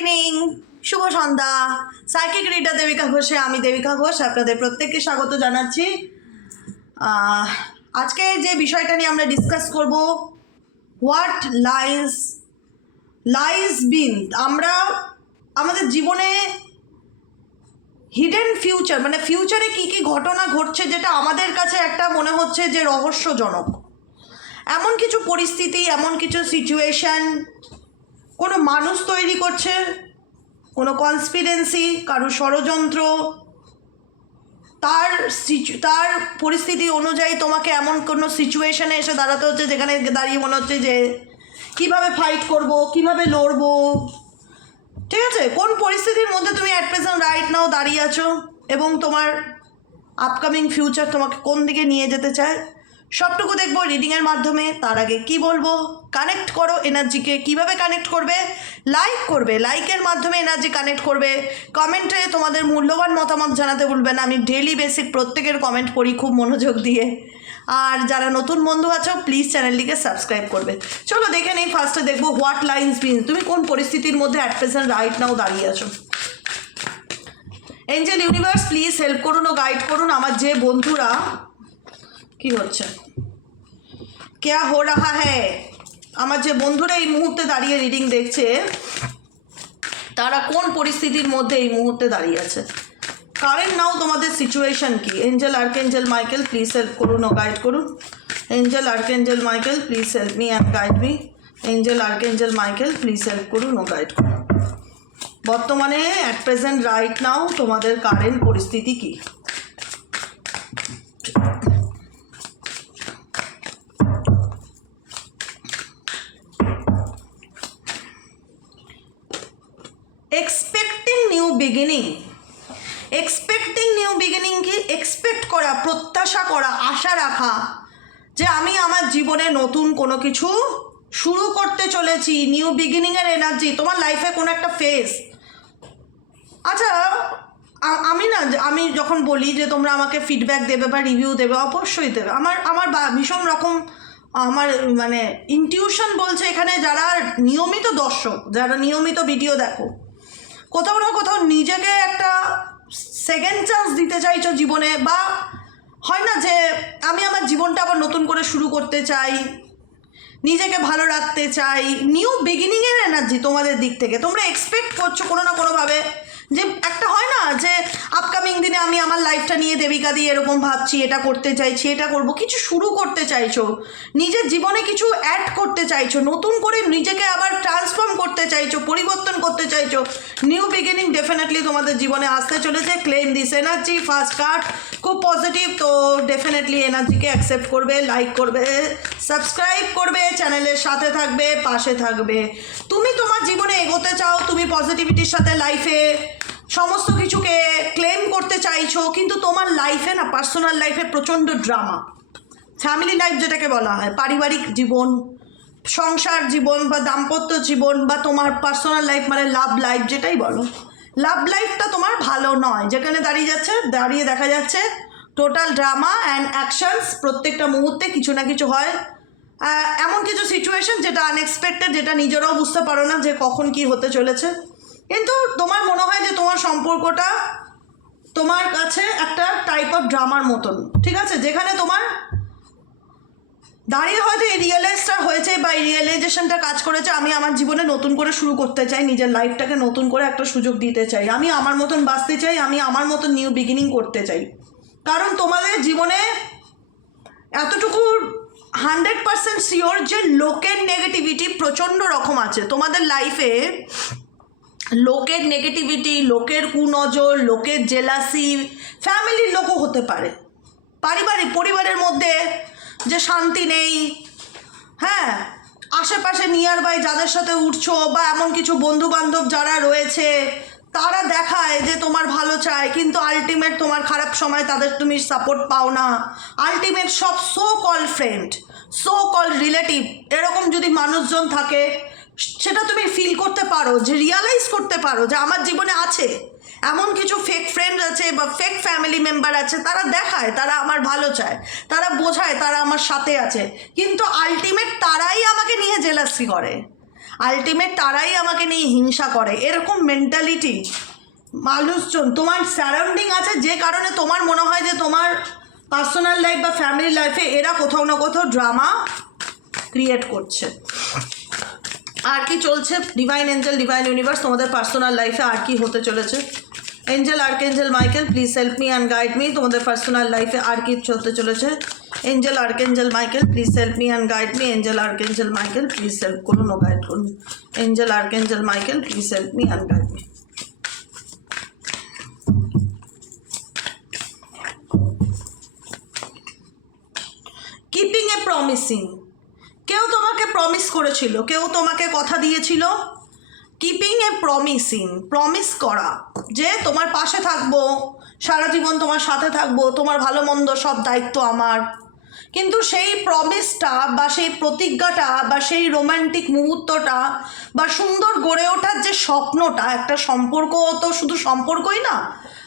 Evening, শুভ সন্ধ্যা। Psychic reader Devika ঘোষে আমি দেবিকা ঘোষ আপনাদের প্রত্যেককে স্বাগত জানাচ্ছি। আজকে যে বিষয়টা নিয়ে আমরা ডিসকাস করব, হোয়াট লাইজ বিন। আমরা আমাদের জীবনে হিডেন ফিউচার, মানে ফিউচারে কী কী ঘটনা ঘটছে যেটা আমাদের কাছে একটা মনে হচ্ছে যে রহস্যজনক, এমন কিছু পরিস্থিতি, এমন কিছু সিচুয়েশান কোনো মানুষ তৈরি করছে, কোনো কনস্পিরেন্সি, কারো ষড়যন্ত্র, তার পরিস্থিতি অনুযায়ী তোমাকে এমন কোনো সিচুয়েশানে এসে দাঁড়াতে হচ্ছে যেখানে দাঁড়িয়ে মনে হচ্ছে যে কীভাবে ফাইট করব, কীভাবে লড়বো। ঠিক আছে, কোন পরিস্থিতির মধ্যে তুমি অ্যাট প্রেজেন্ট রাইট নাও দাঁড়িয়ে আছো এবং তোমার আপকামিং ফিউচার তোমাকে কোন দিকে নিয়ে যেতে চায়, সবটুকু দেখবো রিডিংয়ের মাধ্যমে। তার আগে কি বলবো, কানেক্ট করো এনার্জিকে। কিভাবে কানেক্ট করবে? লাইক করবে, লাইকের মাধ্যমে এনার্জি কানেক্ট করবে। কমেন্টে তোমাদের মূল্যবান মতামত জানাতে ভুলবে না। আমি ডেইলি বেসিক প্রত্যেকের কমেন্ট পড়ি খুব মনোযোগ দিয়ে। আর যারা নতুন বন্ধু আছো প্লিজ চ্যানেলটিকে সাবস্ক্রাইব করবে। চলো দেখে নেই, ফার্স্টে দেখবো হোয়াট লাইন্স বিন। তুমি কোন পরিস্থিতির মধ্যে অ্যাট প্রেজেন্ট রাইট নাও দাঁড়িয়ে আছো। এঞ্জেল ইউনিভার্স প্লিজ হেল্প করুন ও গাইড করুন আমার যে বন্ধুরা, কি হচ্ছে, ক্যা হো রাহা হ্যায়, আমার যে বন্ধুরা এই মুহূর্তে দাঁড়িয়ে রিডিং দেখছে তারা কোন পরিস্থিতির মধ্যে এই মুহূর্তে দাঁড়িয়ে আছে। কারেন্ট নাও তোমাদের সিচুয়েশন কি। Angel archangel Michael please help করুন ও গাইড করুন। Angel archangel Michael please help me and guide me. Angel archangel Michael please help করুন ও গাইড করুন। বর্তমানে অ্যাট প্রেজেন্ট রাইট নাও তোমাদের কারেন্ট পরিস্থিতি কি। Expecting new beginning. Expecting new beginning কি? এক্সপেক্ট করা, প্রত্যাশা করা, আশা রাখা যে আমি আমার জীবনে নতুন কোনো কিছু শুরু করতে চলেছি। নিউ বিগিনিংয়ের এনার্জি তোমার লাইফে কোনো একটা ফেজ। আচ্ছা, আমি যখন বলি যে তোমরা আমাকে ফিডব্যাক দেবে বা রিভিউ দেবে, অবশ্যই দেবে। আমার ভীষণ রকম আমার মানে ইনটিউশন বলছে এখানে যারা নিয়মিত দর্শক, যারা নিয়মিত ভিডিও দেখো, কোথাও না কোথাও নিজেকে একটা সেকেন্ড চান্স দিতে চাইছো জীবনে, বা হয় না যে আমি আমার জীবনটা আবার নতুন করে শুরু করতে চাই, নিজেকে ভালো রাখতে চাই। নিউ বিগিনিংয়ের এনার্জি তোমাদের দিক থেকে তোমরা এক্সপেক্ট করছো কোনো না কোনোভাবে, যে একটা হয় না যে আপকামিং দিনে আমি আমার লাইফটা নিয়ে দেবিকা দিয়ে এরকম ভাবছি, এটা করতে চাইছি, এটা করব, কিছু শুরু করতে চাইছো, নিজের জীবনে কিছু অ্যাড করতে চাইছো, নতুন করে নিজেকে আবার ট্রান্সফর্ম করতে চাইছো, পরিবর্তন করতে চাইছো। নিউ বিগিনিং ডেফিনেটলি তোমাদের জীবনে আসতে চলেছে। Claim this energy, first card খুব পজিটিভ, তো ডেফিনেটলি এনার্জিকে অ্যাকসেপ্ট করবে, লাইক করবে, সাবস্ক্রাইব করবে, চ্যানেলের সাথে থাকবে, পাশে থাকবে। তুমি তোমার জীবনে এগোতে চাও, তুমি পজিটিভিটির সাথে লাইফে সমস্ত কিছুকে ক্লেম করতে চাইছো, কিন্তু তোমার লাইফে না, পার্সোনাল লাইফে প্রচণ্ড ড্রামা। ফ্যামিলি লাইফ যেটাকে বলা হয়, পারিবারিক জীবন, সংসার জীবন বা দাম্পত্য জীবন, বা তোমার পার্সোনাল লাইফ মানে লাভ লাইফ যেটাই বলো, লাভ লাইফটা তোমার ভালো নয়। যেখানে দাঁড়িয়ে দেখা যাচ্ছে টোটাল ড্রামা অ্যান্ড অ্যাকশনস। প্রত্যেকটা মুহূর্তে কিছু না কিছু হয়, এমন কিছু সিচুয়েশন যেটা আনএক্সপেক্টেড, যেটা নিজেরাও বুঝতে পারো না যে কখন কি হতে চলেছে। কিন্তু তোমার মনে হয় যে তোমার সম্পর্কটা তোমার কাছে একটা টাইপ অফ ড্রামার মতন, ঠিক আছে, যেখানে তোমার দাঁড়িয়ে হয়তো এই রিয়েলাইজটা হয়েছে বা এই রিয়েলাইজেশনটা কাজ করেছে, আমি আমার জীবনে নতুন করে শুরু করতে চাই, নিজের লাইফটাকে নতুন করে একটা সুযোগ দিতে চাই, আমি আমার মতন বাঁচতে চাই, আমি আমার মতন নিউ বিগিনিং করতে চাই। কারণ তোমাদের জীবনে এতটুকু 100% শিওর যে লোকের নেগেটিভিটি প্রচণ্ড রকম আছে তোমাদের লাইফে। লোকের নেগেটিভিটি, লোকের কুনজর, লোকের জেলাসি, ফ্যামিলির লোকও হতে পারে, পরিবারের মধ্যে যে শান্তি নেই, হ্যাঁ, আশেপাশে নিয়ার বাই যাদের সাথে উঠছো, বা এমন কিছু বন্ধু বান্ধব যারা রয়েছে তারা দেখায় যে তোমার ভালো চায়, কিন্তু আলটিমেট তোমার খারাপ সময় তাদের তুমি সাপোর্ট পাও না। আলটিমেট সব so call friend, so call relative, এরকম যদি মানুষজন থাকে, সেটা তুমি ফিল করতে পারো, যে রিয়ালাইজ করতে পারো যে আমার জীবনে আছে এমন কিছু ফেক ফ্রেন্ড আছে বা ফেক ফ্যামিলি মেম্বার আছে, তারা দেখায় তারা আমার ভালো চায়, তারা বোঝায় তারা আমার সাথে আছে, কিন্তু আলটিমেট তারাই আমাকে নিয়ে জেলাসি করে। আলটিমেট তারাই আমাকে নিয়ে হিংসা করে, এরকম মেন্টালিটি মানুষজন তোমার সারাউন্ডিং আছে, যে কারণে তোমার মনে হয় যে তোমার পার্সোনাল লাইফ বা ফ্যামিলি লাইফে এরা কোথাও না কোথাও ড্রামা ক্রিয়েট করছে। আর কি চলছে ডিভাইন এঞ্জেল, ডিভাইন ইউনিভার্স, তোমাদের পার্সোনাল লাইফে আর কি হতে চলেছে? Angel archangel Michael please help me and guide me, তোমাদের পার্সোনাল লাইফে আর কি হতে চলেছে? Angel archangel Michael please help me and guide me, angel archangel Michael please help করুন ও গাইড করুন, angel archangel Michael please help me and guide me. Keeping a promising, কেউ তোমাকে প্রমিস করেছিল, কেউ তোমাকে কথা দিয়েছিল। কিপিং এ প্রমিসিং, প্রমিস করা যে তোমার পাশে থাকবো, সারা জীবন তোমার সাথে থাকবো, তোমার ভালো মন্দ সব দায়িত্ব আমার, কিন্তু সেই প্রমিসটা বা সেই প্রতিজ্ঞাটা বা সেই রোম্যান্টিক মুহূর্তটা বা সুন্দর গড়ে ওঠার যে স্বপ্নটা, একটা সম্পর্ক তো শুধু সম্পর্কই না,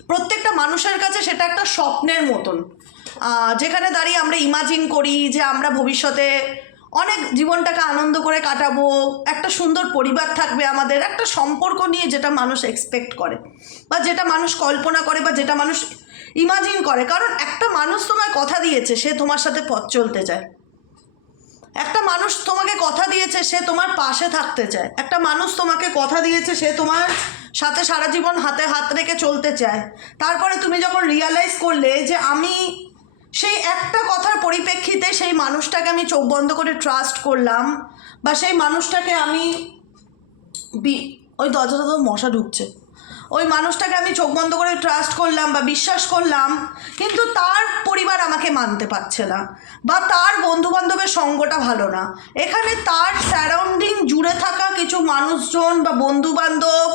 প্রত্যেকটা মানুষের কাছে সেটা একটা স্বপ্নের মতন, যেখানে দাঁড়িয়ে আমরা ইমাজিন করি যে আমরা ভবিষ্যতে অনেক জীবনটাকে আনন্দ করে কাটাবো, একটা সুন্দর পরিবার থাকবে আমাদের, একটা সম্পর্ক নিয়ে যেটা মানুষ এক্সপেক্ট করে বা যেটা মানুষ কল্পনা করে বা যেটা মানুষ ইমাজিন করে। কারণ একটা মানুষ তোমায় কথা দিয়েছে, সে তোমার সাথে পথ চলতে চায়। একটা মানুষ তোমাকে কথা দিয়েছে, সে তোমার পাশে থাকতে চায়। একটা মানুষ তোমাকে কথা দিয়েছে, সে তোমার সাথে সারা জীবন হাতে হাত রেখে চলতে চায়। তারপরে তুমি যখন রিয়ালাইজ করলে যে আমি সেই একটা কথার পরিপ্রেক্ষিতে সেই মানুষটাকে আমি চোখ বন্ধ করে ট্রাস্ট করলাম, বা সেই মানুষটাকে আমি ওই দরজাটা তো মশা ঢুকছে, ওই মানুষটাকে আমি চোখ বন্ধ করে ট্রাস্ট করলাম বা বিশ্বাস করলাম, কিন্তু তার পরিবার আমাকে মানতে পারছে না বা তার বন্ধুবান্ধবের সঙ্গটা ভালো না। এখানে তার সারাউন্ডিং জুড়ে থাকা কিছু মানুষজন বা বন্ধুবান্ধব,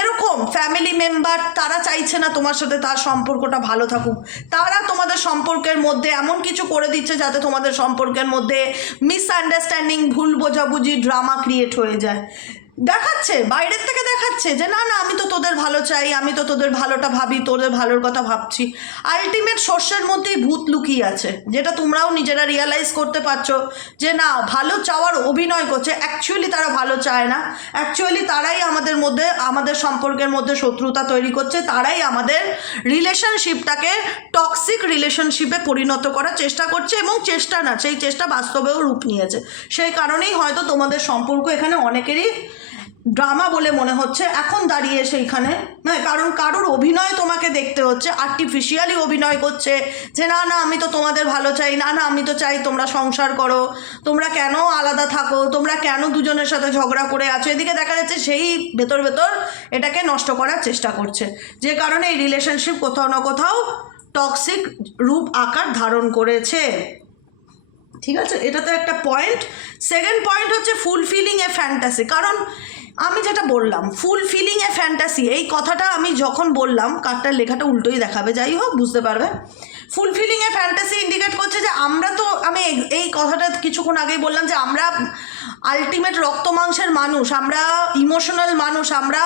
এরকম ফ্যামিলি মেম্বার, তারা চাইছে না তোমার সাথে তার সম্পর্কটা ভালো থাকুক। তারা তোমাদের সম্পর্কের মধ্যে এমন কিছু করে দিচ্ছে যাতে তোমাদের সম্পর্কের মধ্যে মিসআন্ডারস্ট্যান্ডিং, ভুল বোঝাবুঝি, ড্রামা ক্রিয়েট হয়ে যায়। দেখাচ্ছে, বাইরের থেকে দেখাচ্ছে যে না না আমি তো তোদের ভালো চাই, আমি তো তোদের ভালোটা ভাবি, তোদের ভালোর কথা ভাবছি। আলটিমেট শস্যের মধ্যেই ভূত লুকিয়ে আছে, যেটা তোমরাও নিজেরা রিয়ালাইজ করতে পারছো যে না, ভালো চাওয়ার অভিনয় করছে, অ্যাকচুয়ালি তারা ভালো চায় না। অ্যাকচুয়ালি তারাই আমাদের মধ্যে, আমাদের সম্পর্কের মধ্যে শত্রুতা তৈরি করছে, তারাই আমাদের রিলেশনশিপটাকে টক্সিক রিলেশনশিপে পরিণত করার চেষ্টা করছে, এবং চেষ্টা না, সেই চেষ্টা বাস্তবেও রূপ নিয়েছে। সেই কারণেই হয়তো তোমাদের সম্পর্ক এখানে অনেকেরই ড্রামা বলে মনে হচ্ছে এখন দাঁড়িয়ে সেইখানে, হ্যাঁ, কারণ কারোর অভিনয় তোমাকে দেখতে হচ্ছে, আর্টিফিশিয়ালি অভিনয় করছে যে না না আমি তো তোমাদের ভালো চাই, না না আমি তো চাই তোমরা সংসার করো, তোমরা কেন আলাদা থাকো, তোমরা কেন দুজনের সাথে ঝগড়া করে আছো। এদিকে দেখা যাচ্ছে সেই ভেতর ভেতর এটাকে নষ্ট করার চেষ্টা করছে, যে কারণে এই রিলেশনশিপ কোথাও না কোথাও টক্সিক রূপ আকার ধারণ করেছে। ঠিক আছে, এটা তো একটা পয়েন্ট। সেকেন্ড পয়েন্ট হচ্ছে ফুলফিলিং এ ফ্যান্টাসি। কারণ আমি যেটা বললাম ফুলফিলিং এ ফ্যান্টাসি, এই কথাটা আমি যখন বললাম, কার্ডটার লেখাটা উল্টোই দেখাবে, যাই হোক বুঝতে পারবে। ফুলফিলিং এ ফ্যান্টাসি ইন্ডিকেট করছে যে আমরা তো, আমি এই কথাটা কিছুক্ষণ আগেই বললাম যে আমরা আলটিমেট রক্ত মাংসের মানুষ, আমরা ইমোশনাল মানুষ, আমরা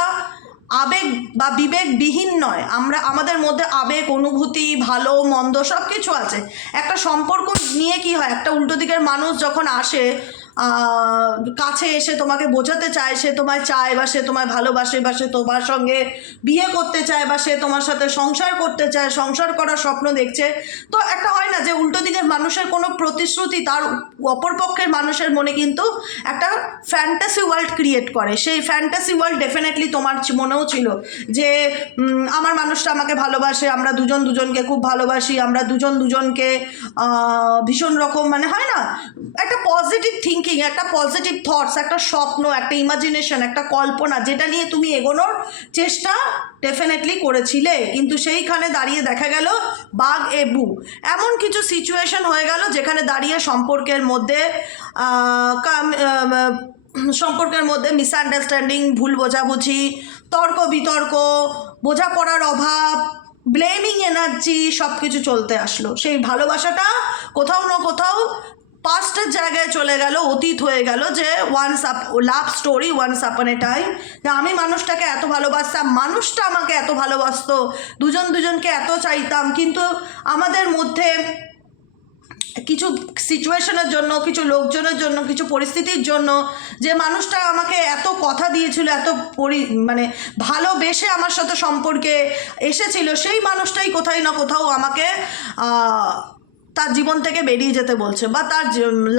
আবেগ বা বিবেকবিহীন নয়, আমরা, আমাদের মধ্যে আবেগ, অনুভূতি, ভালো মন্দ সব কিছু আছে। একটা সম্পর্ক নিয়ে কি হয়, একটা উল্টো দিকের মানুষ যখন আসে কাছে এসে তোমাকে বোঝাতে চায়, সে তোমায় চায় বা সে তোমায় ভালোবাসে বা সে তোমার সঙ্গে বিয়ে করতে চায় বা সে তোমার সাথে সংসার করতে চায়, সংসার করার স্বপ্ন দেখছে, তো একটা হয় না যে উল্টো দিকের মানুষের কোনো প্রতিশ্রুতি তার অপরপক্ষের মানুষের মনে কিন্তু একটা ফ্যান্টাসি ওয়ার্ল্ড ক্রিয়েট করে। সেই ফ্যান্টাসি ওয়ার্ল্ড ডেফিনেটলি তোমার মনেও ছিল যে আমার মানুষটা আমাকে ভালোবাসে, আমরা দুজন দুজনকে খুব ভালোবাসি, আমরা দুজন দুজনকে ভীষণ রকম, মানে হয় না একটা পজিটিভ থিঙ্কিং, একটা পজিটিভ থটস, একটা স্বপ্ন, একটা ইমাজিনেশন, একটা কল্পনা, যেটা নিয়ে তুমি এগোনোর চেষ্টা ডেফিনেটলি করেছিলে। কিন্তু সেইখানে দাঁড়িয়ে দেখা গেল বাঘ এবু, এমন কিছু সিচুয়েশন হয়ে গেল যেখানে দাঁড়িয়ে সম্পর্কের মধ্যে মিসআন্ডারস্ট্যান্ডিং, ভুল বোঝাবুঝি, তর্ক বিতর্ক, বোঝাপড়ার অভাব, ব্লেমিং এনার্জি সব কিছু চলতে আসলো। সেই ভালোবাসাটা কোথাও না কোথাও পাস্টের জায়গায় চলে গেল, অতীত হয়ে গেল, যে লাভ স্টোরি ওয়ান্স আপন এ টাইম, যে আমি মানুষটাকে এত ভালোবাসতাম, মানুষটা আমাকে এত ভালোবাসতো, দুজন দুজনকে এত চাইতাম, কিন্তু আমাদের মধ্যে কিছু সিচুয়েশনের জন্য, কিছু লোকজনের জন্য, কিছু পরিস্থিতির জন্য, যে মানুষটা আমাকে এত কথা দিয়েছিল, এত মানে ভালোবেসে আমার সাথে সম্পর্কে এসেছিল, সেই মানুষটাই কোথায় না কোথাও আমাকে তার জীবন থেকে বেরিয়ে যেতে বলছে, বা তার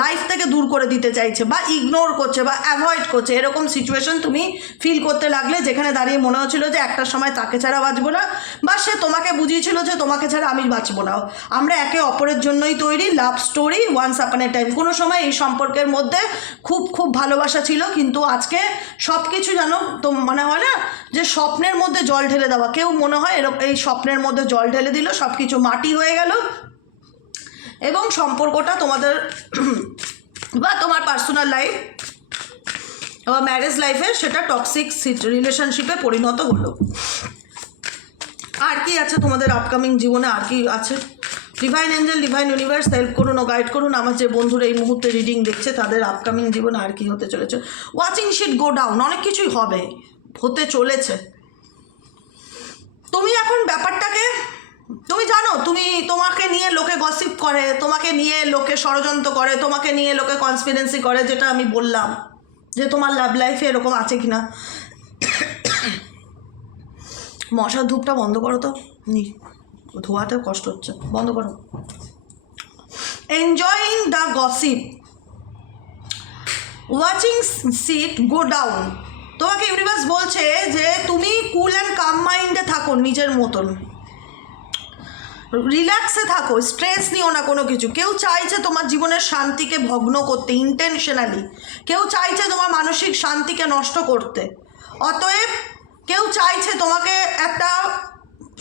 লাইফ থেকে দূর করে দিতে চাইছে, বা ইগনোর করছে, বা অ্যাভয়েড করছে। এরকম সিচুয়েশন তুমি ফিল করতে লাগলে, যেখানে দাঁড়িয়ে মনে হচ্ছিল যে একটা সময় তাকে ছাড়া বাঁচবো না, বা সে তোমাকে বুঝিয়েছিল যে তোমাকে ছাড়া আমি বাঁচবো না, আমরা একে অপরের জন্যই তৈরি, লাভ স্টোরি, ওয়ান্স আপন এ টাইম। কোনো সময় এই সম্পর্কের মধ্যে খুব খুব ভালোবাসা ছিল, কিন্তু আজকে সব কিছু জানো তো মনে হয় না যে স্বপ্নের মধ্যে জল ঢেলে দেওয়া, কেউ মনে হয় এই স্বপ্নের মধ্যে জল ঢেলে দিল, সব কিছু মাটি হয়ে গেল, এবং সম্পর্কটা তোমাদের বা তোমার পার্সোনাল লাইফ বা ম্যারেজ লাইফে সেটা টক্সিক রিলেশনশিপে পরিণত হলো। আর কি আছে তোমাদের আপকামিং জীবনে, আর কি আছে? Divine angel, divine universe help করুন ও গাইড করুন আমার যে বন্ধুরা এই মুহূর্তে রিডিং দেখছে, তাদের আপকামিং জীবনে আর কি হতে চলেছে। ওয়াচিং শিট গো ডাউন, অনেক কিছুই হবে, হতে চলেছে। তুমি এখন ব্যাপারটাকে, তুমি জানো, তোমাকে নিয়ে লোকে গসিপ করে, তোমাকে নিয়ে লোকে ষড়যন্ত্র করে, তোমাকে নিয়ে লোকে কনস্পিরেন্সি করে, যেটা আমি বললাম যে তোমার লাভ লাইফে এরকম আছে কিনা। মশার ধূপটা বন্ধ করো তো, ধোয়াতে কষ্ট হচ্ছে, বন্ধ করো। Enjoying the gossip, watching sit go down. তোমাকে ইউনিভার্স বলছে যে তুমি কুল অ্যান্ড কাম মাইন্ডে থাকো, নিজের মতন রিল্যাক্সে থাকো, স্ট্রেস নিও না কোনো কিছু। কেউ চাইছে তোমার জীবনের শান্তিকে ভগ্ন করতে ইন্টেনশনালি, কেউ চাইছে তোমার মানসিক শান্তিকে নষ্ট করতে, অতএব কেউ চাইছে তোমাকে একটা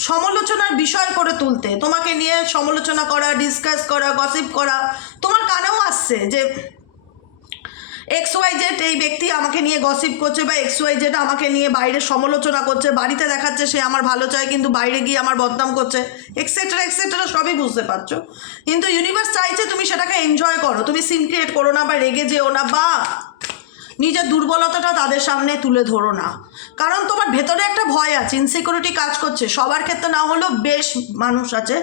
সমালোচনার বিষয় করে তুলতে, তোমাকে নিয়ে সমালোচনা করা, ডিসকাস করা, গসিপ করা। তোমার কানেও আসছে যে XYZ এই ব্যক্তি আমাকে নিয়ে গসিপ করছে, বা XYZ আমাকে নিয়ে বাইরে সমালোচনা করছে, বাড়িতে দেখাচ্ছে সে আমার ভালো চায় কিন্তু বাইরে গিয়ে আমার বদনাম করছে, এক্সেট্রা এক্সেট্রা, সবই বুঝতে পারছো। কিন্তু ইউনিভার্স চাইছে তুমি সেটাকে এনজয় করো, তুমি সিন ক্রিয়েট করো না, বা রেগে যেও না, বা নিজের দুর্বলতাটা তাদের সামনে তুলে ধরো না। কারণ তোমার ভেতরে একটা ভয় আছে, ইনসিকিউরিটি কাজ করছে। সবার ক্ষেত্রে না হলেও বেশ মানুষ আছে,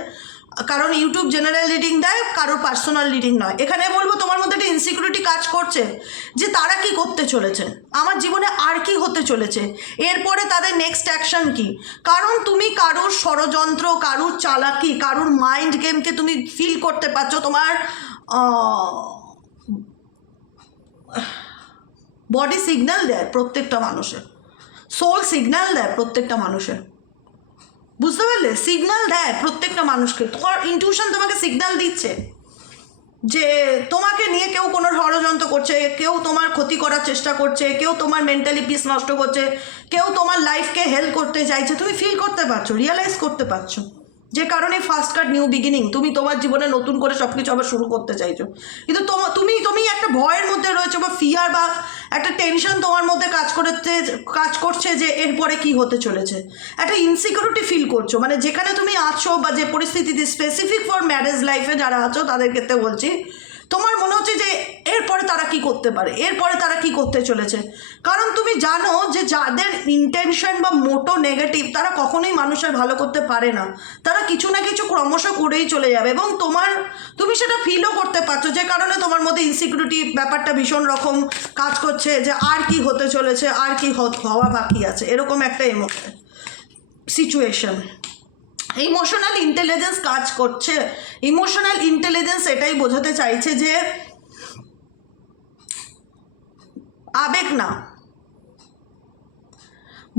কারণ ইউটিউব জেনারেল রিডিং দেয়, কারোর পার্সোনাল রিডিং নয়। এখানে বলবো তোমার মধ্যে একটা ইনসিকিউরিটি কাজ করছে যে তারা কি করতে চলেছে, আমার জীবনে আর কি হতে চলেছে, এরপরে তাদের নেক্সট অ্যাকশন কি। কারণ তুমি কারোর ষড়যন্ত্র, কারোর চালাকি, কারোর মাইন্ড গেমকে তুমি ফিল করতে পারছো। তোমার বডি সিগন্যাল দেয় প্রত্যেকটা মানুষের, সোল সিগন্যাল দেয় প্রত্যেকটা মানুষের, বুঝতে পারলে? সিগন্যাল দেয় প্রত্যেকটা মানুষকে। তোমার ইনটিউশন তোমাকে সিগন্যাল দিচ্ছে যে তোমাকে নিয়ে কেউ কোনো ষড়যন্ত্র করছে, কেউ তোমার ক্ষতি করার চেষ্টা করছে, কেউ তোমার মেন্টালি পিস নষ্ট করছে, কেউ তোমার লাইফকে হেল্প করতে চাইছে। তুমি ফিল করতে পারছো, রিয়েলাইজ করতে পারছো, যে কারণে ফার্স্ট কার্ড নিউ বিগিনিং। তুমি তোমার জীবনে নতুন করে সব কিছু আবার শুরু করতে চাইছো, কিন্তু তুমি একটা ভয়ের মধ্যে রয়েছো, বা ফিয়ার, বা একটা টেনশন তোমার মধ্যে কাজ করছে যে এরপরে কি হতে চলেছে। একটা ইনসিকিউরিটি ফিল করছো, মানে যেখানে তুমি আছো বা যে পরিস্থিতিতে, স্পেসিফিক ফর ম্যারেজ লাইফে যারা আছো তাদের ক্ষেত্রে বলছি, তোমার মনে হচ্ছে যে এরপরে তারা কি করতে পারে, এরপরে তারা কি করতে চলেছে। কারণ তুমি জানো যে যাদের ইন্টেনশন বা মোটো নেগেটিভ, তারা কখনোই মানুষের ভালো করতে পারে না, তারা কিছু না কিছু ক্রমশ করেই চলে যাবে। এবং তুমি সেটা ফিলও করতে পারছো, যে কারণে তোমার মধ্যে ইনসিকিউরিটি ব্যাপারটা ভীষণ রকম কাজ করছে, যে আর কি হতে চলেছে, আর কি হওয়া বাকি আছে, এরকম একটা সিচুয়েশন। ইমোশনাল ইন্টেলিজেন্স কাজ করছে। ইমোশনাল ইন্টেলিজেন্স এটাই বোঝাতে চাইছে যে আবেগ না,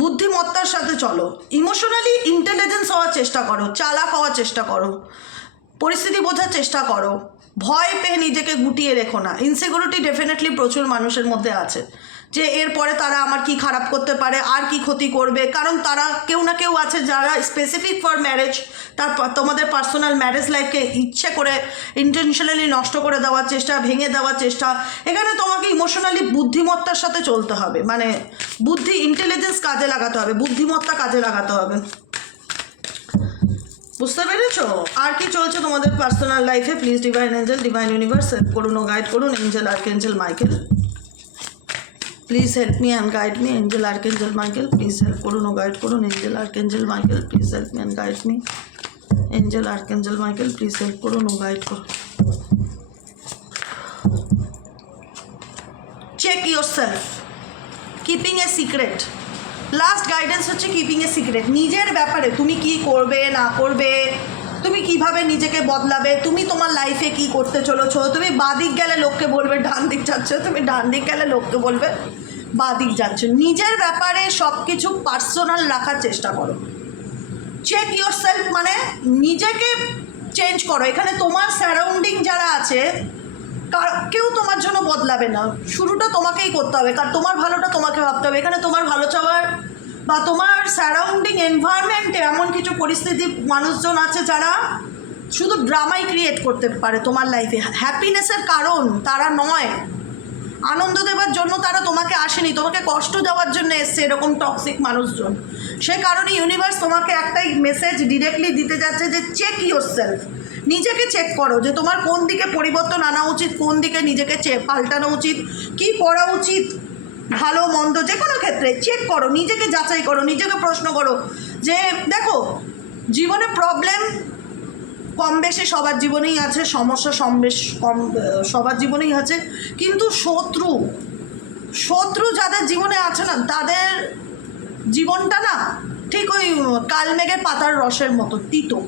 বুদ্ধিমত্তার সাথে চলো। ইমোশনালি ইন্টেলিজেন্স হওয়ার চেষ্টা করো, চালাক হওয়ার চেষ্টা করো, পরিস্থিতি বোঝার চেষ্টা করো, ভয় পেয়ে নিজেকে গুটিয়ে রেখো না। ইনসিকিউরিটি ডেফিনেটলি প্রচুর মানুষের মধ্যে আছে, যে এরপরে তারা আমার কি খারাপ করতে পারে, আর কি ক্ষতি করবে। কারণ তারা কেউ না কেউ আছে যারা স্পেসিফিক ফর ম্যারেজ, তোমাদের পার্সোনাল ম্যারেজ লাইফকে ইচ্ছে করে ইন্টেনশনালি নষ্ট করে দেওয়ার চেষ্টা, ভেঙে দেওয়ার চেষ্টা। এখানে তোমাকে ইমোশনালি বুদ্ধিমত্তার সাথে চলতে হবে, মানে ইন্টেলিজেন্স কাজে লাগাতে হবে, বুদ্ধিমত্তা কাজে লাগাতে হবে। বুঝতে পেরেছো? আর কি চলছে তোমাদের পার্সোনাল লাইফে? Please divine angel, divine universe help করুন ও গাইড করুন। Angel, archangel Michael, please help me and guide me. Angel, archangel Michael, please help করুন ও গাইড করুন। Angel, archangel Michael, please help me and guide me. Angel, archangel Michael, please help করুন ও guide করুন। Check yourself, keeping a secret. Last guidance হচ্ছে keeping a secret. নিজের ব্যাপারে তুমি কি করবে না করবে, তুমি কিভাবে নিজেকে বদলাবে, তুমি তোমার লাইফে কি করতে চলেছো, তুমি বাঁ দিক গেলে লোককে বলবে ডান দিক যাচ্ছ, তুমি ডান দিক গেলে লোককে বলবে বাঁ দিক যাচ্ছ। নিজের ব্যাপারে সব কিছু পার্সোনাল রাখার চেষ্টা করো। চেক ইয়োর সেলফ মানে নিজেকে চেঞ্জ করো। এখানে তোমার সারাউন্ডিং যারা আছে কেউ তোমার জন্য বদলাবে না, শুরুটা তোমাকেই করতে হবে, কারণ তোমার ভালোটা তোমাকে ভাবতে হবে। এখানে তোমার ভালো চাওয়ার বা তোমার সারাউন্ডিং এনভায়রনমেন্টে এমন কিছু পরিস্থিতি মানুষজন আছে যারা শুধু ড্রামাই ক্রিয়েট করতে পারে তোমার লাইফে। হ্যাপিনেসের কারণ তারা নয়, আনন্দ দেওয়ার জন্য তারা তোমাকে আসেনি, তোমাকে কষ্ট দেওয়ার জন্য এসছে এরকম টক্সিক মানুষজন। সে কারণে ইউনিভার্স তোমাকে একটাই মেসেজ ডিরেক্টলি দিতে যাচ্ছে যে চেক ইয়োর সেলফ, নিজেকে চেক করো যে তোমার কোন দিকে পরিবর্তন আনা উচিত, কোন দিকে নিজেকে পাল্টানো উচিত, কি করা উচিত, ভালো মন্দ যে কোনো ক্ষেত্রে চেক করো, নিজেকে যাচাই করো, নিজেকে প্রশ্ন করো যে দেখো জীবনে প্রবলেম কম বেশি সবার জীবনেই আছে, সমস্যা সবার জীবনেই আছে, কিন্তু শত্রু যাদের জীবনে আছে না তাদের জীবনটা না ঠিক ওই কালমেঘের পাতার রসের মতো তিতো।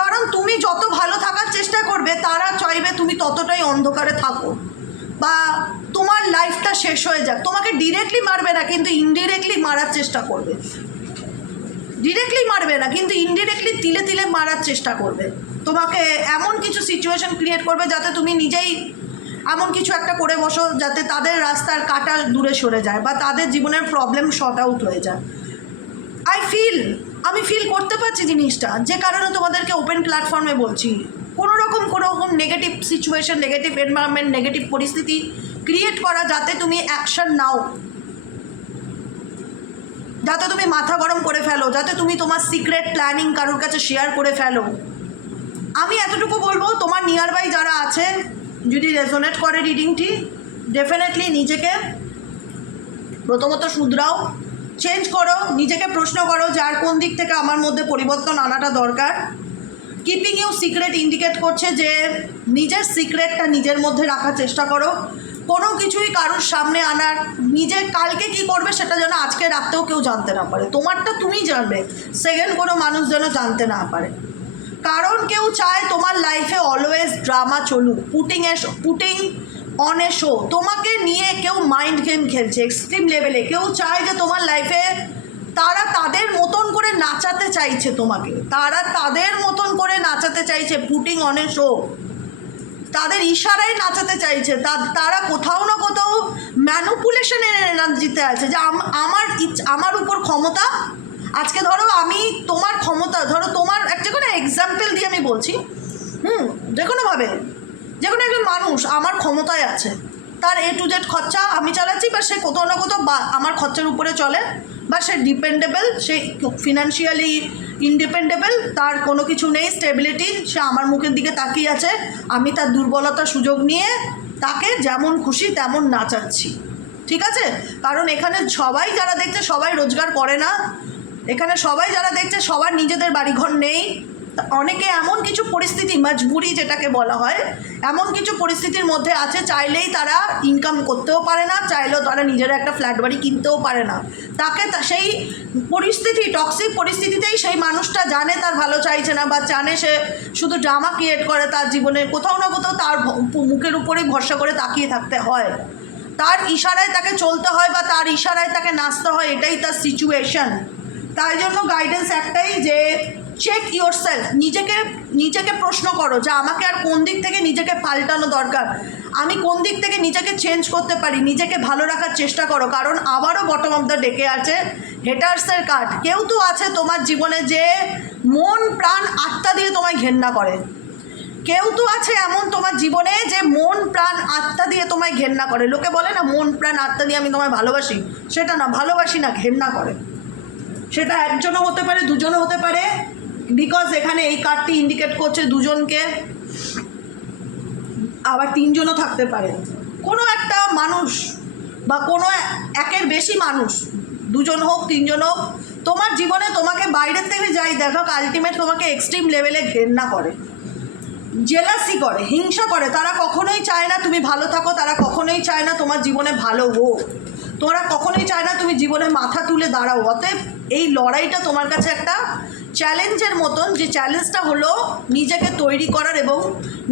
কারণ তুমি যত ভালো থাকার চেষ্টা করবে তারা চাইবে তুমি ততটাই অন্ধকারে থাকো বা তোমার লাইফটা শেষ হয়ে যাক। তোমাকে ডিরেক্টলি মারবে না কিন্তু ইনডিরেক্টলি মারার চেষ্টা করবে, ডিরেক্টলি মারবে না কিন্তু ইনডিরেক্টলি তিলে তিলে মারার চেষ্টা করবে। তোমাকে এমন কিছু সিচুয়েশন ক্রিয়েট করবে যাতে তুমি নিজেই এমন কিছু একটা করে বসো যাতে তাদের রাস্তার কাটা দূরে সরে যায় বা তাদের জীবনের প্রবলেম শর্ট আউট হয়ে যায়। আমি ফিল করতে পারছি জিনিসটা, যে কারণে তোমাদেরকে ওপেন প্ল্যাটফর্মে বলছি কোনো রকম negative situation, negative environment, negative পরিস্থিতি ক্রিয়েট করা যাতে তুমি অ্যাকশন নাও, যাতে তুমি মাথা গরম করে ফেলো, যাতে তুমি তোমার সিক্রেট প্ল্যানিং কারোর কাছে শেয়ার করে ফেলো। আমি এতটুকু বলবো, তোমার নিয়ার বাই যারা আছে যদি রেজোনেট করে রিডিংটি, ডেফিনেটলি নিজেকে প্রথমত শুধরাও, চেঞ্জ করো, নিজেকে প্রশ্ন করো যে আর কোন দিক থেকে আমার মধ্যে পরিবর্তন আনাটা দরকার। কিপিং ইউ সিক্রেট ইন্ডিকেট করছে যে নিজের সিক্রেটটা নিজের মধ্যে রাখার চেষ্টা করো, কোনো কিছুই কারোর সামনে আনার, নিজে কালকে কি করবে সেটা যেন আজকে রাতেও কেউ জানতে না পারে, তোমারটা তুমি জানবে, সেকেন্ড কোনো মানুষ যেন জানতে না পারে। কারণ কেউ চায় তোমার লাইফে অলওয়েজ ড্রামা চলুক, পুটিং অন এ শো, তোমাকে নিয়ে কেউ মাইন্ড গেম খেলছে এক্সট্রিম লেভেলে, কেউ চায় যে তোমার লাইফে তারা তাদের মতন করে নাচাতে চাইছে, তোমাকে তারা তাদের মতন করে নাচাতে চাইছে, পুটিং অন এ শো, তাদের ইশারায় নাচাতে চাইছে, তারা কোথাও না কোথাও ম্যানুপুলেশনের এনার্জিতে আছে যে আমার উপর ক্ষমতা। আজকে ধরো আমি তোমার ক্ষমতা, ধরো তোমার একটা কোনো এক্সাম্পল দিয়ে আমি বলছি, যে কোনোভাবে যে কোনো একজন মানুষ আমার ক্ষমতায় আছে, তার A to Z খরচা আমি চালাচ্ছি, বা সে কোথাও না কোথাও বা আমার খরচার উপরে চলে, বা সে ডিপেন্ডেবল, সে ফিনান্সিয়ালি ইন্ডিপেন্ডেবল, তার কোনো কিছু নেই স্টেবিলিটি, সে আমার মুখের দিকে তাকিয়ে আছে, আমি তার দুর্বলতার সুযোগ নিয়ে তাকে যেমন খুশি তেমন নাচাচ্ছি, ঠিক আছে? কারণ এখানে সবাই যারা দেখছে সবাই রোজগার করে না, এখানে সবাই যারা দেখছে সবার নিজেদের বাড়িঘর নেই, অনেকে এমন কিছু পরিস্থিতি, মজবুরি যেটাকে বলা হয়, এমন কিছু পরিস্থিতির মধ্যে আছে চাইলেই তারা ইনকাম করতেও পারে না, চাইলেও তারা নিজেরা একটা ফ্ল্যাট বাড়ি কিনতেও পারে না। তাকে সেই পরিস্থিতি, টক্সিক পরিস্থিতিতেই সেই মানুষটা জানে তার ভালো চাইছে না, বা জানে সে শুধু ড্রামা ক্রিয়েট করে তার জীবনে, কোথাও না কোথাও তার মুখের উপরেই ভরসা করে তাকিয়ে থাকতে হয়, তার ইশারায় তাকে চলতে হয় বা তার ইশারায় তাকে নাচতে হয়, এটাই তার সিচুয়েশন। তাই জন্য গাইডেন্স একটাই যে চেক ইয়োর সেলফ, নিজেকে প্রশ্ন করো যে আমাকে আর কোন দিক থেকে নিজেকে পাল্টানো দরকার, আমি কোন দিক থেকে নিজেকে চেঞ্জ করতে পারি, নিজেকে ভালো রাখার চেষ্টা করো। কারণ আবারও বটম অফ দ্য ডেকে আছে হেটার্সের কার্ড। কেউ তো আছে তোমার জীবনে যে মন প্রাণ আত্মা দিয়ে তোমায় ঘেন্না করে, কেউ তো আছে এমন তোমার জীবনে যে মন প্রাণ আত্মা দিয়ে তোমায় ঘেন্না করে। লোকে বলে না মন প্রাণ আত্মা দিয়ে আমি তোমায় ভালোবাসি, সেটা না, ভালোবাসি না, ঘেন্না করে। সেটা একজনও হতে পারে, দুজনও হতে পারে, বিকজ এখানে এই কার্ডটি ইন্ডিকেট করছে দুজনকে, আবার তিনজনও থাকতে পারে। কোনো একটা মানুষ বা কোনো একের বেশি মানুষ, দুজন হোক তিনজন হোক, তোমার জীবনে তোমাকে বাইরের থেকে যাই দেখো আলটিমেট তোমাকে এক্সট্রিম লেভেলে ঘেন্না করে। জেলাসি করে, হিংসা করে, তারা কখনোই চায় না তুমি ভালো থাকো, তারা কখনোই চায় না তোমার জীবনে ভালো হোক, তোরা কখনোই চায় না তুমি জীবনে মাথা তুলে দাঁড়াও। অতএব এই লড়াইটা তোমার কাছে একটা চ্যালেঞ্জের মতন, যে চ্যালেঞ্জটা হলো নিজেকে তৈরি করার এবং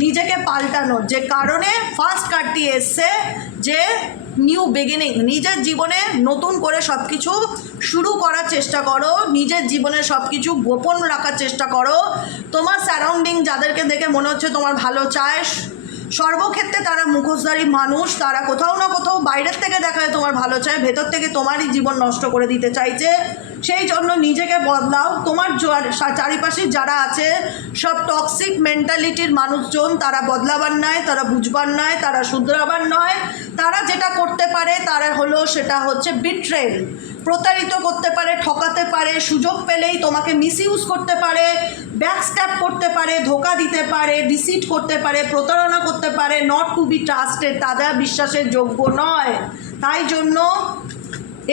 নিজেকে পাল্টানোর, যে কারণে ফার্স্ট কার্ডটি এসছে যে নিউ বিগিনিং। নিজের জীবনে নতুন করে সব কিছু শুরু করার চেষ্টা করো, নিজের জীবনে সব কিছু গোপন রাখার চেষ্টা করো। তোমার সারাউন্ডিং যাদেরকে দেখে মনে হচ্ছে তোমার ভালো চায়, সর্বক্ষেত্রে তারা মুখোশধারী মানুষ, তারা কোথাও না কোথাও বাইরের থেকে দেখায় তোমার ভালো চায়, ভেতর থেকে তোমারই জীবন নষ্ট করে দিতে চাইছে। সেই জন্য নিজেকে বদলাও। তোমার চারিপাশে যারা আছে সব টক্সিক মেন্টালিটির মানুষজন, তারা বদলাবার নয়, তারা বুঝবার নয়, তারা শুধরাবার নয়। তারা যেটা করতে পারে তারা হলো সেটা হচ্ছে বিট্রেল, প্রতারিত করতে পারে, ঠকাতে পারে, সুযোগ পেলেই তোমাকে মিসইউজ করতে পারে, ব্যাকস্ট্যাপ করতে পারে, ধোকা দিতে পারে, ডিসিট করতে পারে, প্রতারণা করতে পারে। নট টু বি ট্রাস্টেড, তারা বিশ্বাসের যোগ্য নয়। তাই জন্য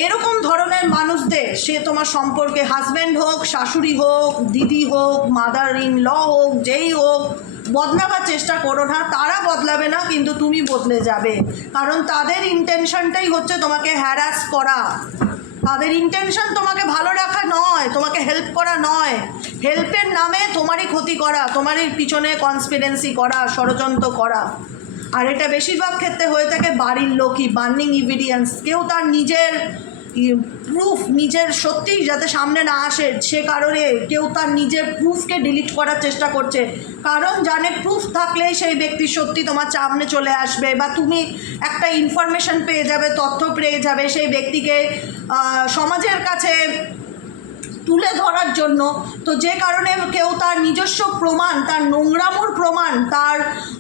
এরকম ধরনের মানুষদের, সে তোমার সম্পর্কে হাজব্যান্ড হোক, শাশুড়ি হোক, দিদি হোক, মাদার ইন ল হোক, যেই হোক, বদলাবার চেষ্টা করো না। তারা বদলাবে না, কিন্তু তুমি বদলে যাবে। কারণ তাদের ইন্টেনশনটাই হচ্ছে তোমাকে হ্যারাস করা। তাদের ইন্টেনশন তোমাকে ভালো রাখা নয়, তোমাকে হেল্প করা নয়। হেল্পের নামে তোমারই ক্ষতি করা, তোমারই পিছনে কনস্পিরেন্সি করা, ষড়যন্ত্র করা। আর এটা বেশিরভাগ ক্ষেত্রে হয়ে থাকে বাড়ির লোকই, বার্নিং এভিডেন্স। কেউ তার নিজের প্রুফ, নিজের সত্যি যাতে সামনে না আসে সে কারণে কেউ তার নিজের প্রুফকে ডিলিট করার চেষ্টা করছে, কারণ জানে প্রুফ থাকলেই সেই ব্যক্তির সত্যি তোমার সামনে চলে আসবে, বা তুমি একটা ইনফরমেশন পেয়ে যাবে, তথ্য পেয়ে যাবে সেই ব্যক্তিকে সমাজের কাছে তুলে ধরার জন্য। তো যে কারণে কেউ তার নিজস্ব প্রমাণ, তার নোংরামোর প্রমাণ, তার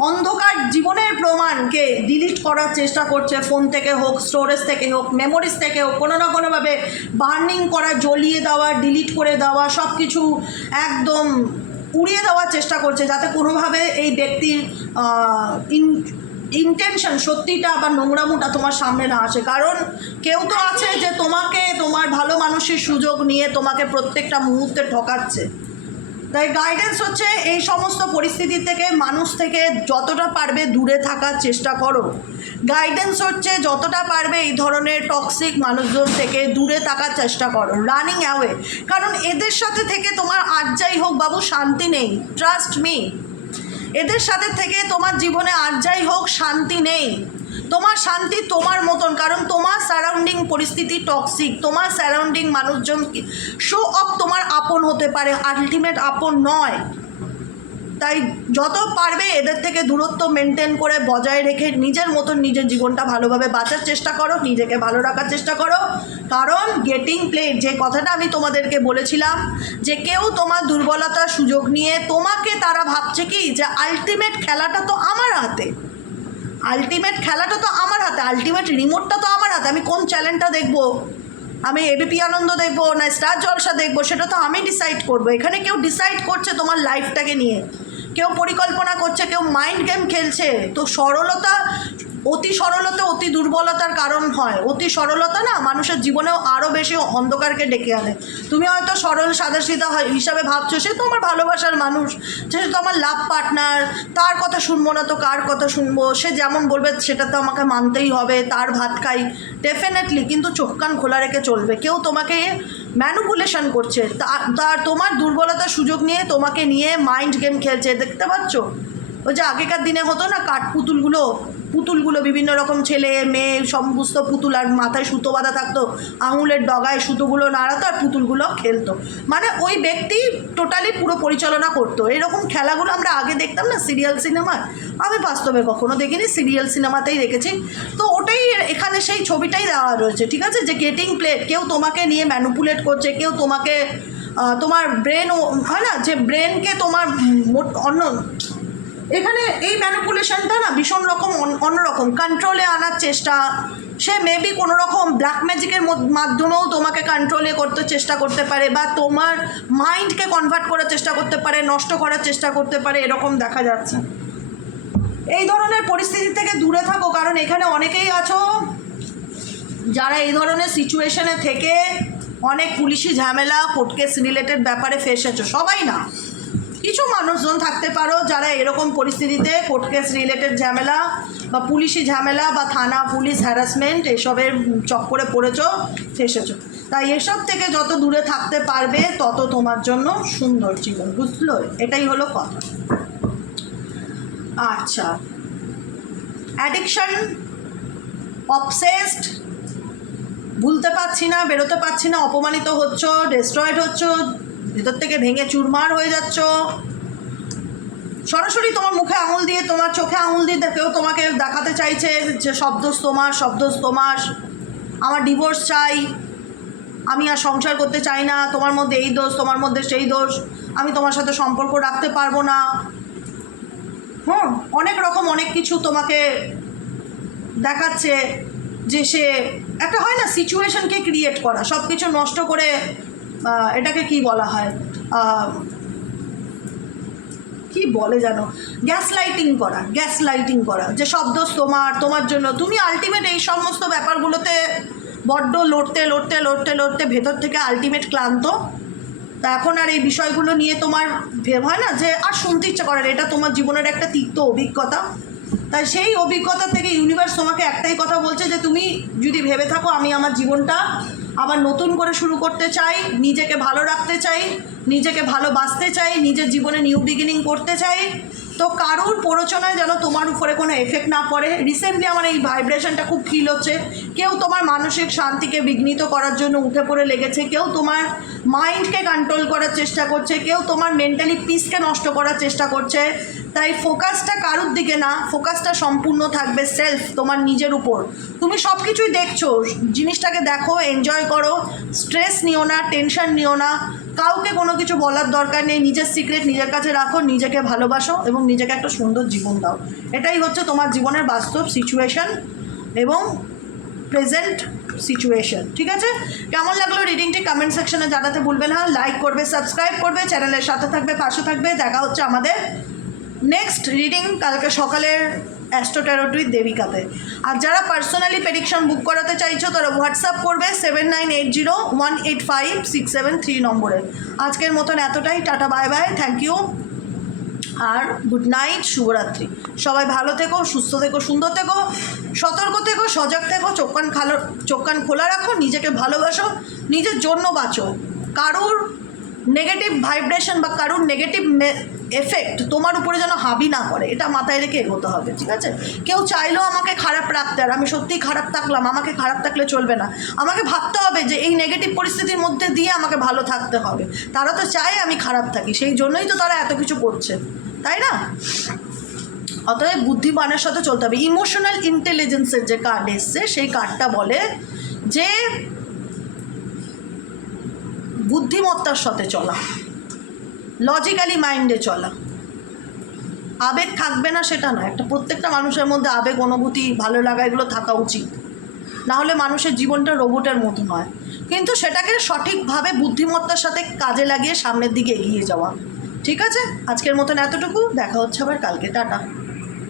অন্ধকার জীবনের প্রমাণকে ডিলিট করার চেষ্টা করছে, ফোন থেকে হোক, স্টোরেজ থেকে হোক, মেমোরিজ থেকে হোক, কোনো না কোনোভাবে বার্নিং করা, জ্বলিয়ে দেওয়া, ডিলিট করে দেওয়া, সব কিছু একদম উড়িয়ে দেওয়ার চেষ্টা করছে, যাতে কোনোভাবে এই ব্যক্তির ইন্টেনশন, সত্যিটা বা নোংরামোটা তোমার সামনে না আসে। কারণ কেউ তো আছে যে তোমাকে, তোমার ভালো মানুষের সুযোগ নিয়ে তোমাকে প্রত্যেকটা মুহূর্তে ঠকাচ্ছে। তাই গাইডেন্স হচ্ছে এই সমস্ত পরিস্থিতি থেকে, মানুষ থেকে যতটা পারবে দূরে থাকার চেষ্টা করো। গাইডেন্স হচ্ছে যতটা পারবে এই ধরনের টক্সিক মানুষজন থেকে দূরে থাকার চেষ্টা করো, রানিং অ্যাওয়ে। কারণ এদের সাথে থেকে তোমার আর যাই হোক বাবু শান্তি নেই, ট্রাস্ট মি। এদের সাথে থেকে তোমার জীবনে আর যাই হোক শান্তি নেই। তোমার শান্তি তোমার মতন, কারণ তোমার সারাউন্ডিং পরিস্থিতি টক্সিক। তোমার সারাউন্ডিং মানুষজন শো অফ তোমার আপন হতে পারে, আলটিমেট আপন নয়। তাই যত পারবে এদের থেকে দূরত্ব মেনটেন করে, বজায় রেখে নিজের মতন নিজের জীবনটা ভালোভাবে বাঁচার চেষ্টা করো, নিজেকে ভালো রাখার চেষ্টা করো। কারণ গেটিং প্লেড, যে কথাটা আমি তোমাদেরকে বলেছিলাম, যে কেউ তোমার দুর্বলতার সুযোগ নিয়ে তোমাকে, তারা ভাবছে কি যে আলটিমেট খেলাটা তো আমার হাতে, আলটিমেট খেলাটা তো আমার হাতে, আলটিমেট রিমোটটা তো আমার হাতে। আমি কোন চ্যানেলটা দেখবো, আমি এবিপি আনন্দ দেখবো না স্টার জলসা দেখবো, সেটা তো আমি ডিসাইড করবো। এখানে কেউ ডিসাইড করছে তোমার লাইফটাকে নিয়ে, কেউ পরিকল্পনা করছে, কেউ মাইন্ড গেম খেলছে। তো সরলতা, অতি সরলতা অতি দুর্বলতার কারণ হয়। অতি সরলতা না মানুষের জীবনেও আরও বেশি অন্ধকারকে ডেকে আনে। তুমি হয়তো সরল সাদাসিধা হিসাবে ভাবছো সে তো আমার ভালোবাসার মানুষ, সে তো আমার লাভ পার্টনার, তার কথা শুনবো না তো কার কথা শুনবো, সে যেমন বলবে সেটা তো আমাকে মানতেই হবে, তার ভাত খাই, ডেফিনেটলি। কিন্তু চোখ কান খোলা রেখে চলবে। কেউ তোমাকে ম্যানুপুলেশন করছে, তার তোমার দুর্বলতার সুযোগ নিয়ে তোমাকে নিয়ে মাইন্ড গেম খেলছে। দেখতে পাচ্ছ ওই যে আগেকার দিনে হতো না পুতুলগুলো বিভিন্ন রকম ছেলে মেয়ে সমস্ত পুতুল, আর মাথায় সুতো বাঁধা থাকতো, আঙুলের ডগায় সুতোগুলো নাড়াতো আর পুতুলগুলো খেলতো। মানে ওই ব্যক্তি টোটালি পুরো পরিচালনা করতো। এরকম খেলাগুলো আমরা আগে দেখতাম না সিরিয়াল সিনেমায়। আমি বাস্তবে কখনো দেখিনি, সিরিয়াল সিনেমাতেই দেখেছি। তো ওটাই এখানে সেই ছবিটাই দেওয়া রয়েছে, ঠিক আছে, যে গেটিং প্লেড। কেউ তোমাকে নিয়ে ম্যানুপুলেট করছে, কেউ তোমাকে, তোমার ব্রেন হয় না, যে ব্রেনকে তোমার অন্য, এখানে এই ম্যানিপুলেশনটা না ভীষণ রকম অন্যরকম কন্ট্রোলে আনার চেষ্টা। সে মেবি কোনো রকম ব্ল্যাক ম্যাজিকের মাধ্যমেও তোমাকে কন্ট্রোলে করতে চেষ্টা করতে পারে, বা তোমার মাইন্ডকে কনভার্ট করার চেষ্টা করতে পারে, নষ্ট করার চেষ্টা করতে পারে, এরকম দেখা যাচ্ছে। এই ধরনের পরিস্থিতি থেকে দূরে থাকো, কারণ এখানে অনেকেই আছো যারা এই ধরনের সিচুয়েশনে থেকে অনেক পুলিশি ঝামেলা, কোর্ট কেস রিলেটেড ব্যাপারে ফেসেছো। সবাই না, কিছু মানুষজন থাকতে পারো যারা এরকম পরিস্থিতিতে কোর্ট কেস রিলেটেড ঝামেলা বা পুলিশি ঝামেলা বা থানা পুলিশ হ্যারাসমেন্ট এসবের চক্করে পড়েছো, ফেসেছো। তাই এসব থেকে যত দূরে থাকতে পারবে তত তোমার জন্য সুন্দর জীবন, বুঝলো? এটাই হলো কথা। আচ্ছা, অ্যাডিকশন, অবসেসড, ভুলতে পারছি না, বেরোতে পারছি না, অপমানিত হচ্ছ, ডিস্ট্রয়েড হচ্ছ, ভিতর থেকে ভেঙে চুরমার হয়ে যাচ্ছ, সরাসরি তোমার মুখে আঙুল দিয়ে, তোমার চোখে আঙুল দিয়ে কেউ তোমাকে দেখাতে চাইছে যে সব দোষ তোমার, সব দোষ তোমার, আমার ডিভোর্স চাই, আমি আর সংসার করতে চাই না, তোমার মধ্যে এই দোষ, তোমার মধ্যে সেই দোষ, আমি তোমার সাথে সম্পর্ক রাখতে পারবো না। অনেক রকম অনেক কিছু তোমাকে দেখাচ্ছে যে সে একটা হয় না সিচুয়েশনকে ক্রিয়েট করা, সব কিছু নষ্ট করে, এটাকে কি বলা হয়, কি বলে জানো, গ্যাস লাইটিং করা যে সব দোষ তোমার, তোমার জন্য। তুমি আলটিমেট এই সমস্ত ব্যাপারগুলোতে বড্ড লড়তে ভেতর থেকে আলটিমেট ক্লান্ত। তা এখন আর এই বিষয়গুলো নিয়ে তোমার হয় না যে আর শুনতে ইচ্ছা করে, এটা তোমার জীবনের একটা তিক্ত অভিজ্ঞতা। তাই সেই অভিজ্ঞতা থেকে ইউনিভার্স তোমাকে একটাই কথা বলছে যে তুমি যদি ভেবে থাকো আমি আমার জীবনটা আবার নতুন করে শুরু করতে চাই, নিজেকে ভালো রাখতে চাই, নিজেকে ভালোবাসতে চাই, নিজের জীবনে নিউ বিগিনিং করতে চাই, তো কারুর প্ররোচনায় যেন তোমার উপরে কোনো এফেক্ট না পড়ে। রিসেন্টলি আমার এই ভাইব্রেশনটা খুব ফিল হচ্ছে, কেউ তোমার মানসিক শান্তিকে বিঘ্নিত করার জন্য উঠে পড়ে লেগেছে, কেউ তোমার মাইন্ডকে কন্ট্রোল করার চেষ্টা করছে, কেউ তোমার মেন্টালি পিসকে নষ্ট করার চেষ্টা করছে। তাই ফোকাসটা কারুর দিকে না, ফোকাসটা সম্পূর্ণ থাকবে সেলফ, তোমার নিজের উপর। তুমি সব কিছুই দেখছো, জিনিসটাকে দেখো, এনজয় করো, স্ট্রেস নিও না, টেনশন নিও না, কাউকে কোনো কিছু বলার দরকার নেই, নিজের সিক্রেট নিজের কাছে রাখো, নিজেকে ভালোবাসো এবং নিজেকে একটা সুন্দর জীবন দাও। এটাই হচ্ছে তোমার জীবনের বাস্তব সিচুয়েশন এবং প্রেজেন্ট সিচুয়েশন। ঠিক আছে, কেমন লাগলো রিডিংটি কমেন্ট সেকশনে জানাতে ভুলবে না। লাইক করবে, সাবস্ক্রাইব করবে, চ্যানেলের সাথে থাকবে, পাশে থাকবে। দেখা হচ্ছে আমাদের নেক্সট রিডিং কালকে সকালের অ্যাস্ট্রো ট্যারোট উইথ দেবিকাতে। আর যারা পার্সোনালি প্রেডিকশন বুক করাতে চাইছো তারা হোয়াটসঅ্যাপ করবে 7980185673 নম্বরে। আজকের মতন এতটাই, tata, bye bye, thank you আর গুড নাইট, শুভরাত্রি। সবাই ভালো থেকো, সুস্থ থেকো, সুন্দর থেকো, সতর্ক থেকো, সজাগ থেকো, চোখ কান খোলা রাখো, নিজেকে ভালোবাসো, নিজের জন্য বাঁচো। কারুর নেগেটিভ ভাইব্রেশন বা কারুর নেগেটিভ এফেক্ট তোমার উপরে যেন হাবি না করে, এটা মাথায় রেখে এগোতে হবে। ঠিক আছে, কেউ চাইলেও আমাকে খারাপ রাখতে, আর আমি সত্যিই খারাপ থাকলাম, আমাকে খারাপ থাকলে চলবে না। আমাকে ভাবতে হবে যে এই নেগেটিভ পরিস্থিতির মধ্যে দিয়ে আমাকে ভালো থাকতে হবে। তারা তো চায় আমি খারাপ থাকি, সেই জন্যই তো তারা এত কিছু করছে, তাই না? অতএব বুদ্ধিমানের সাথে চলতে হবে। ইমোশনাল ইন্টেলিজেন্সের যে কার্ড এসছে সেই কার্ডটা বলে যে বুদ্ধিমত্তার সাথে চলা, লজিক্যালি মাইন্ডে চলা। আবেগ থাকবে না সেটা না, একটা প্রত্যেকটা মানুষের মধ্যে আবেগ, অনুভূতি, ভালো লাগা এগুলো থাকা উচিত, না হলে মানুষের জীবনটা রোবটের মতো হয়। কিন্তু সেটাকে সঠিকভাবে বুদ্ধিমত্তার সাথে কাজে লাগিয়ে সামনের দিকে এগিয়ে যাওয়া। ঠিক আছে, আজকের মতন এতটুকু, দেখা হচ্ছে আবার কালকে, টাটা।